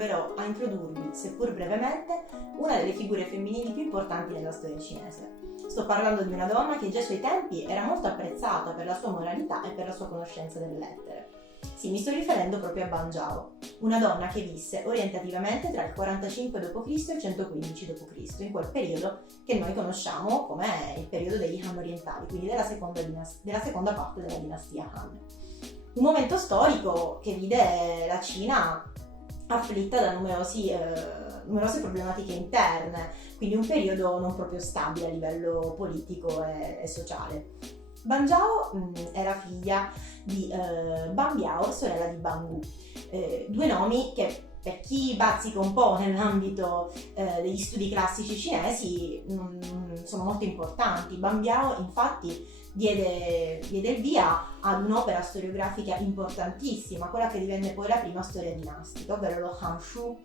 proverò a introdurvi, seppur brevemente, una delle figure femminili più importanti della storia cinese. Sto parlando di una donna che già ai suoi tempi era molto apprezzata per la sua moralità e per la sua conoscenza delle lettere. Sì, mi sto riferendo proprio a Ban Zhao, una donna che visse orientativamente tra il 45 d.C. e il 115 d.C., in quel periodo che noi conosciamo come il periodo degli Han orientali, quindi della seconda parte della dinastia Han. Un momento storico che vide la Cina afflitta da numerose problematiche interne, quindi un periodo non proprio stabile a livello politico e sociale. Ban Zhao era figlia di Ban Biao, sorella di Ban Gu, due nomi che per chi bazzica un po' nell'ambito degli studi classici cinesi sono molto importanti. Ban Biao infatti diede il via ad un'opera storiografica importantissima, quella che divenne poi la prima storia dinastica, ovvero lo Han Shu.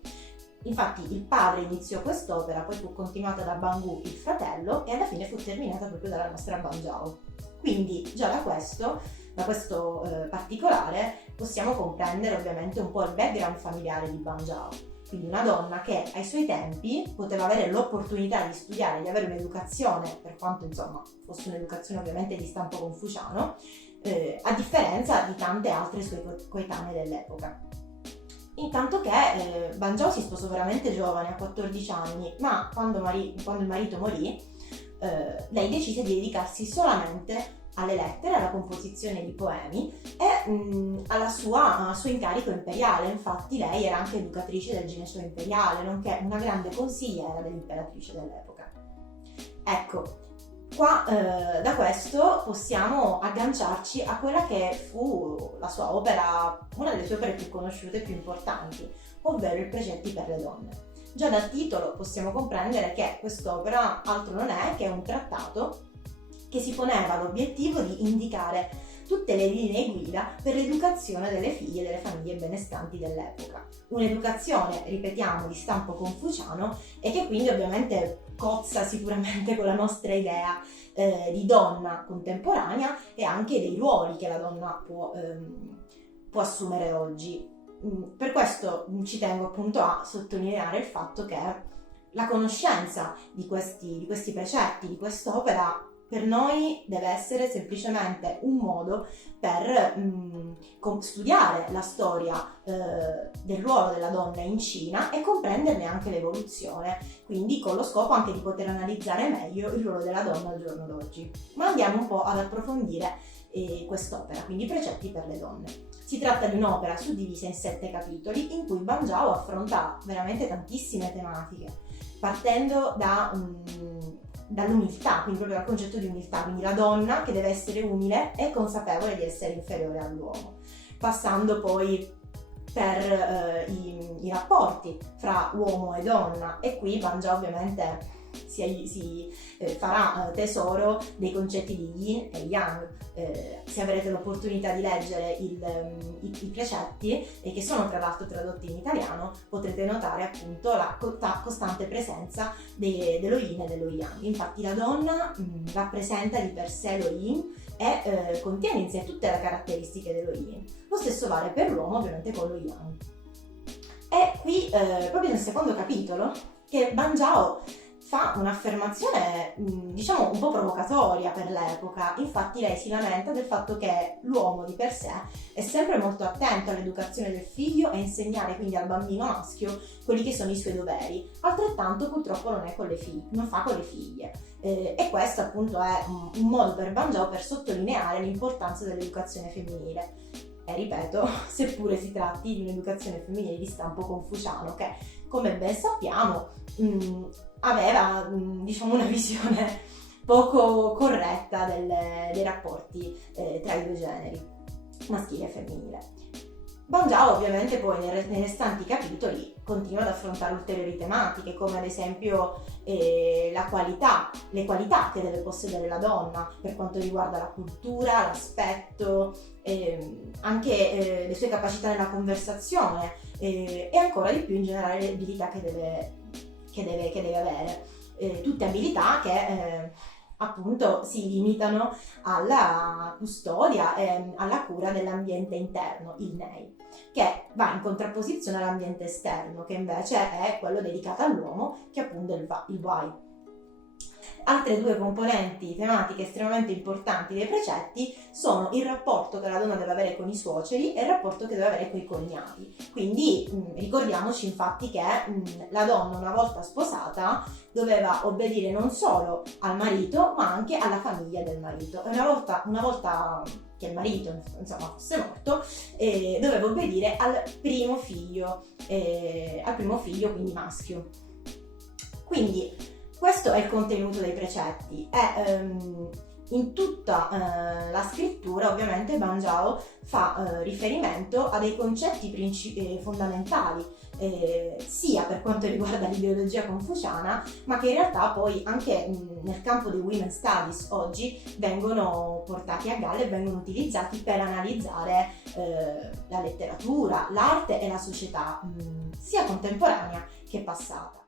Infatti il padre iniziò quest'opera, poi fu continuata da Ban Gu, il fratello, e alla fine fu terminata proprio dalla nostra Ban Zhao. Quindi già da questo particolare possiamo comprendere ovviamente un po' il background familiare di Ban Zhao. Quindi una donna che ai suoi tempi poteva avere l'opportunità di studiare, di avere un'educazione, per quanto insomma fosse un'educazione ovviamente di stampo confuciano, a differenza di tante altre sue coetanee dell'epoca. Intanto che Ban Zhao si sposò veramente giovane, a 14 anni, ma quando il marito morì, lei decise di dedicarsi solamente alle lettere, alla composizione di poemi e al suo incarico imperiale. Infatti lei era anche educatrice del Ginesho imperiale, nonché una grande consigliera dell'imperatrice dell'epoca. Ecco, qua da questo possiamo agganciarci a quella che fu la sua opera, una delle sue opere più conosciute e più importanti, ovvero i Precetti per le donne. Già dal titolo possiamo comprendere che quest'opera altro non è che un trattato che si poneva l'obiettivo di indicare tutte le linee guida per l'educazione delle figlie delle famiglie benestanti dell'epoca. Un'educazione, ripetiamo, di stampo confuciano e che quindi ovviamente cozza sicuramente con la nostra idea di donna contemporanea e anche dei ruoli che la donna può assumere oggi. Per questo ci tengo appunto a sottolineare il fatto che la conoscenza di questi precetti, di quest'opera, per noi deve essere semplicemente un modo per studiare la storia del ruolo della donna in Cina e comprenderne anche l'evoluzione, quindi con lo scopo anche di poter analizzare meglio il ruolo della donna al giorno d'oggi. Ma andiamo un po' ad approfondire quest'opera, quindi i Precetti per le donne. Si tratta di un'opera suddivisa in 7 capitoli in cui Ban Zhao affronta veramente tantissime tematiche, partendo dall'umiltà, quindi proprio dal concetto di umiltà, quindi la donna che deve essere umile e consapevole di essere inferiore all'uomo, passando poi per i rapporti fra uomo e donna, e qui Ban Zhao ovviamente si farà tesoro dei concetti di Yin e Yang. Se avrete l'opportunità di leggere i precetti, che sono tra l'altro tradotti in italiano, potrete notare appunto la costante presenza dello Yin e dello Yang. Infatti la donna rappresenta di per sé lo Yin e contiene in sé tutte le caratteristiche dello Yin. Lo stesso vale per l'uomo ovviamente con lo Yang. E qui proprio nel secondo capitolo che Ban Zhao fa un'affermazione, diciamo, un po' provocatoria per l'epoca. Infatti lei si lamenta del fatto che l'uomo di per sé è sempre molto attento all'educazione del figlio e insegnare quindi al bambino maschio quelli che sono i suoi doveri. Altrettanto purtroppo non fa con le figlie. E questo appunto è un modo per Ban Zhao per sottolineare l'importanza dell'educazione femminile. E ripeto, seppure si tratti di un'educazione femminile di stampo confuciano che, come ben sappiamo, aveva diciamo una visione poco corretta dei rapporti tra i due generi, maschile e femminile. Ban Zhao ovviamente poi nei restanti capitoli continua ad affrontare ulteriori tematiche, come ad esempio le qualità che deve possedere la donna per quanto riguarda la cultura, l'aspetto, anche le sue capacità nella conversazione e ancora di più in generale le abilità che deve avere. Tutte abilità che appunto si limitano alla custodia e alla cura dell'ambiente interno, il NEI, che va in contrapposizione all'ambiente esterno, che invece è quello dedicato all'uomo, che è appunto il why. Altre due componenti tematiche estremamente importanti dei precetti sono il rapporto che la donna deve avere con i suoceri e il rapporto che deve avere con i cognati. Quindi ricordiamoci infatti che la donna, una volta sposata, doveva obbedire non solo al marito ma anche alla famiglia del marito. E una volta che il marito insomma fosse morto, doveva obbedire al primo figlio, quindi maschio. Quindi questo è il contenuto dei precetti e in tutta la scrittura ovviamente Banzhao fa riferimento a dei concetti fondamentali, sia per quanto riguarda l'ideologia confuciana, ma che in realtà poi anche nel campo dei women studies oggi vengono portati a galla e vengono utilizzati per analizzare la letteratura, l'arte e la società sia contemporanea che passata.